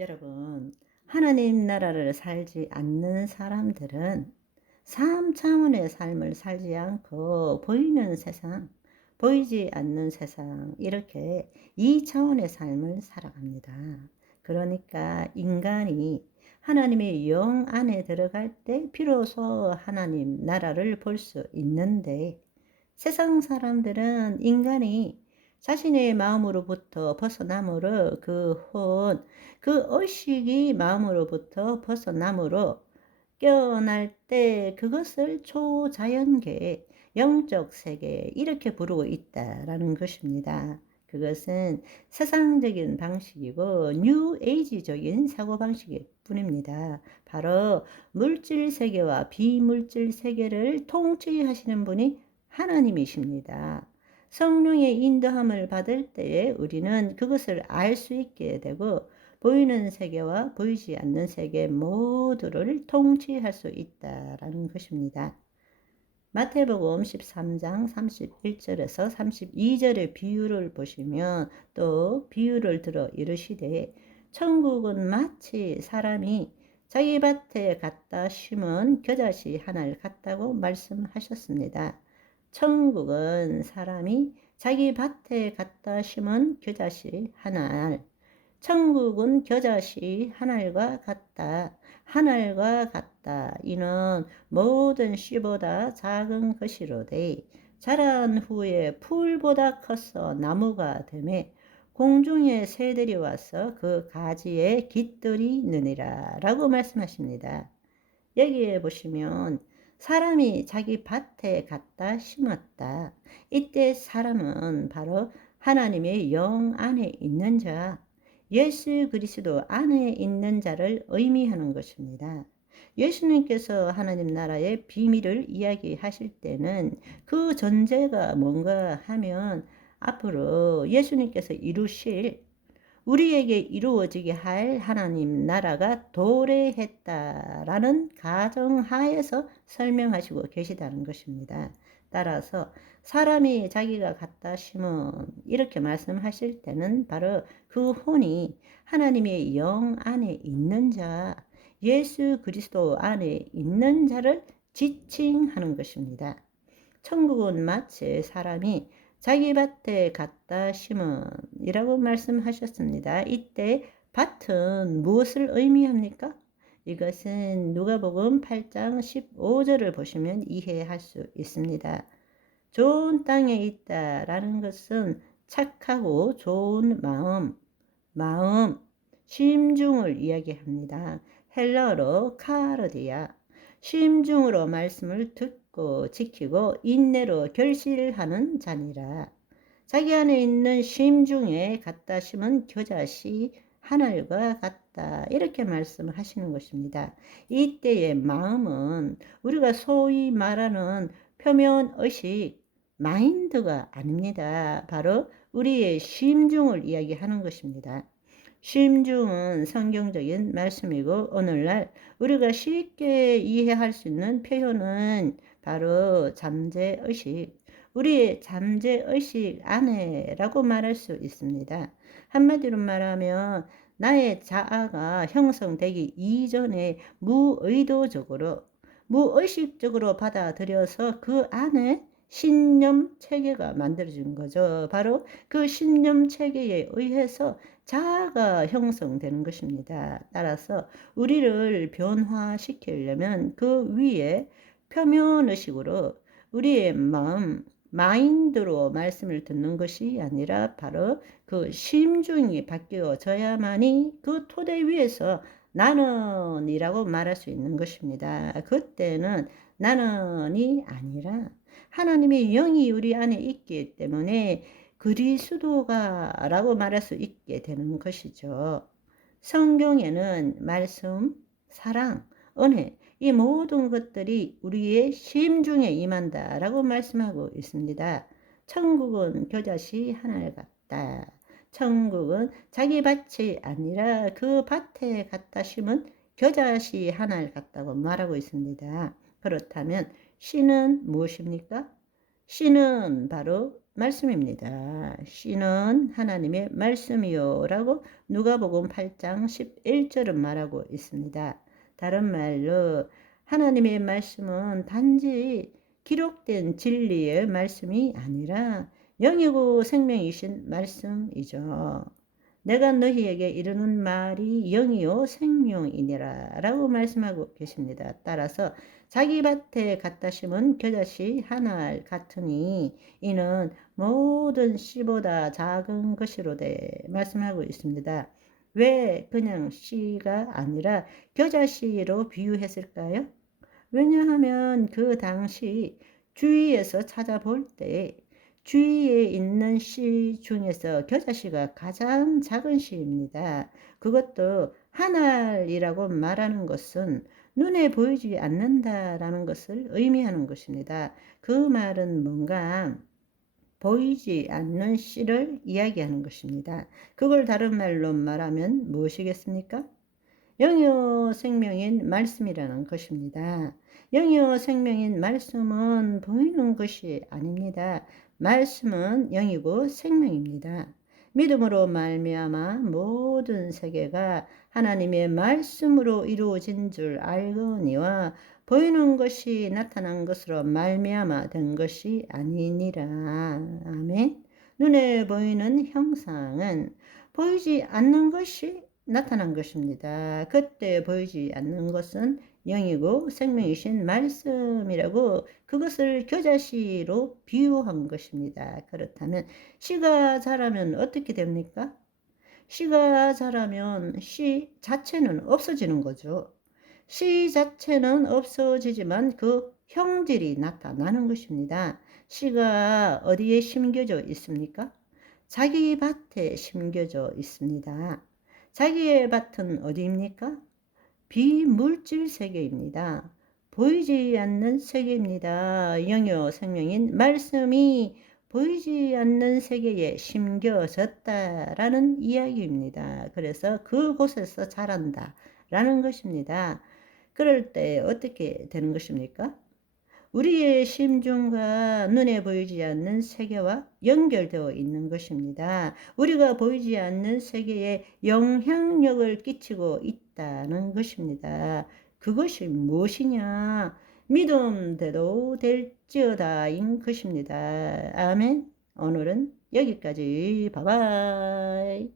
여러분, 하나님 나라를 살지 않는 사람들은 3차원의 삶을 살지 않고 보이는 세상, 보이지 않는 세상, 이렇게 2차원의 삶을 살아갑니다. 그러니까 인간이 하나님의 영 안에 들어갈 때 비로소 하나님 나라를 볼 수 있는데, 세상 사람들은 인간이 자신의 마음으로부터 벗어남으로 그 의식이 마음으로부터 벗어남으로 깨어날 때 그것을 초자연계, 영적 세계 이렇게 부르고 있다라는 것입니다. 그것은 세상적인 방식이고 뉴 에이지적인 사고방식일 뿐입니다. 바로 물질 세계와 비물질 세계를 통치하시는 분이 하나님이십니다. 성령의 인도함을 받을 때에 우리는 그것을 알 수 있게 되고 보이는 세계와 보이지 않는 세계 모두를 통치할 수 있다라는 것입니다. 마태복음 13장 31절에서 32절의 비유를 보시면 또 비유를 들어 이르시되 천국은 마치 사람이 자기 밭에 갖다 심은 겨자씨 하나를 같다고 말씀하셨습니다. 천국은 사람이 자기 밭에 갖다 심은 겨자씨 하나, 천국은 겨자씨 하늘과 같다. 하늘과 같다. 이는 모든 씨보다 작은 것이로되 자란 후에 풀보다 커서 나무가 되매 공중의 새들이 와서 그 가지에 깃들이느니라 라고 말씀하십니다. 여기에 보시면 사람이 자기 밭에 갖다 심었다. 이때 사람은 바로 하나님의 영 안에 있는 자, 예수 그리스도 안에 있는 자를 의미하는 것입니다. 예수님께서 하나님 나라의 비밀을 이야기하실 때는 그 전제가 뭔가 하면 앞으로 예수님께서 이루실 우리에게 이루어지게 할 하나님 나라가 도래했다라는 가정하에서 설명하시고 계시다는 것입니다. 따라서 사람이 자기가 갖다 심은 이렇게 말씀하실 때는 바로 그 혼이 하나님의 영 안에 있는 자, 예수 그리스도 안에 있는 자를 지칭하는 것입니다. 천국은 마치 사람이 자기 밭에 갖다 심은이라고 말씀하셨습니다. 이때 밭은 무엇을 의미합니까? 이것은 누가복음 8장 15절을 보시면 이해할 수 있습니다. 좋은 땅에 있다라는 것은 착하고 좋은 마음, 심중을 이야기합니다. 헬라어로 카르디아, 심중으로 말씀을 듣고 지키고 인내로 결실하는 자니라. 자기 안에 있는 심중에 갖다 심은 겨자씨 하늘과 같다. 이렇게 말씀하시는 것입니다. 이때의 마음은 우리가 소위 말하는 표면의식, 마인드가 아닙니다. 바로 우리의 심중을 이야기하는 것입니다. 심중은 성경적인 말씀이고 오늘날 우리가 쉽게 이해할 수 있는 표현은 바로 잠재의식, 우리의 잠재의식 안에라고 말할 수 있습니다. 한마디로 말하면 나의 자아가 형성되기 이전에 무의식적으로 받아들여서 그 안에 신념 체계가 만들어진 거죠. 바로 그 신념 체계에 의해서 자아가 형성되는 것입니다. 따라서 우리를 변화시키려면 그 위에 표면의식으로 우리의 마음, 마인드로 말씀을 듣는 것이 아니라 바로 그 심중이 바뀌어져야만이 그 토대 위에서 나는이라고 말할 수 있는 것입니다. 그때는 나는이 아니라 하나님의 영이 우리 안에 있기 때문에 그리스도가라고 말할 수 있게 되는 것이죠. 성경에는 말씀, 사랑, 은혜 이 모든 것들이 우리의 심중에 임한다라고 말씀하고 있습니다. 천국은 겨자씨 하늘 같다. 천국은 자기 밭이 아니라 그 밭에 갖다 심은 겨자씨 하늘 같다고 말하고 있습니다. 그렇다면 씨는 무엇입니까? 씨는 바로 말씀입니다. 씨는 하나님의 말씀이요 라고 누가복음 8장 11절은 말하고 있습니다. 다른 말로 하나님의 말씀은 단지 기록된 진리의 말씀이 아니라 영이고 생명이신 말씀이죠. 내가 너희에게 이르는 말이 영이요 생명이니라 라고 말씀하고 계십니다. 따라서 자기 밭에 갖다 심은 겨자씨 한 알 같으니 이는 모든 씨보다 작은 것이로되 말씀하고 있습니다. 왜 그냥 씨가 아니라 겨자씨로 비유했을까요? 왜냐하면 그 당시 주위에서 찾아볼 때 주위에 있는 씨 중에서 겨자씨가 가장 작은 씨입니다. 그것도 한 알이라고 말하는 것은 눈에 보이지 않는다라는 것을 의미하는 것입니다. 그 말은 뭔가 보이지 않는 씨를 이야기하는 것입니다. 그걸 다른 말로 말하면 무엇이겠습니까? 영이요 생명인 말씀이라는 것입니다. 영이요 생명인 말씀은 보이는 것이 아닙니다. 말씀은 영이고 생명입니다. 믿음으로 말미암아 모든 세계가 하나님의 말씀으로 이루어진 줄 알거니와 보이는 것이 나타난 것으로 말미암아 된 것이 아니니라. 아멘. 눈에 보이는 형상은 보이지 않는 것이 나타난 것입니다. 그때 보이지 않는 것은 영이고 생명이신 말씀이라고 그것을 겨자씨로 비유한 것입니다. 그렇다면 씨가 자라면 어떻게 됩니까? 씨가 자라면 씨 자체는 없어지는 거죠. 씨 자체는 없어지지만 그 형질이 나타나는 것입니다. 씨가 어디에 심겨져 있습니까? 자기 밭에 심겨져 있습니다. 자기의 밭은 어디입니까? 비물질 세계입니다. 보이지 않는 세계입니다. 영요 생명인 말씀이 보이지 않는 세계에 심겨졌다라는 이야기입니다. 그래서 그곳에서 자란다라는 것입니다. 그럴 때 어떻게 되는 것입니까? 우리의 심중과 눈에 보이지 않는 세계와 연결되어 있는 것입니다. 우리가 보이지 않는 세계에 영향력을 끼치고 있다는 것입니다. 그것이 무엇이냐? 믿음대로 될지어다인 것입니다. 아멘. 오늘은 여기까지. 바이바이.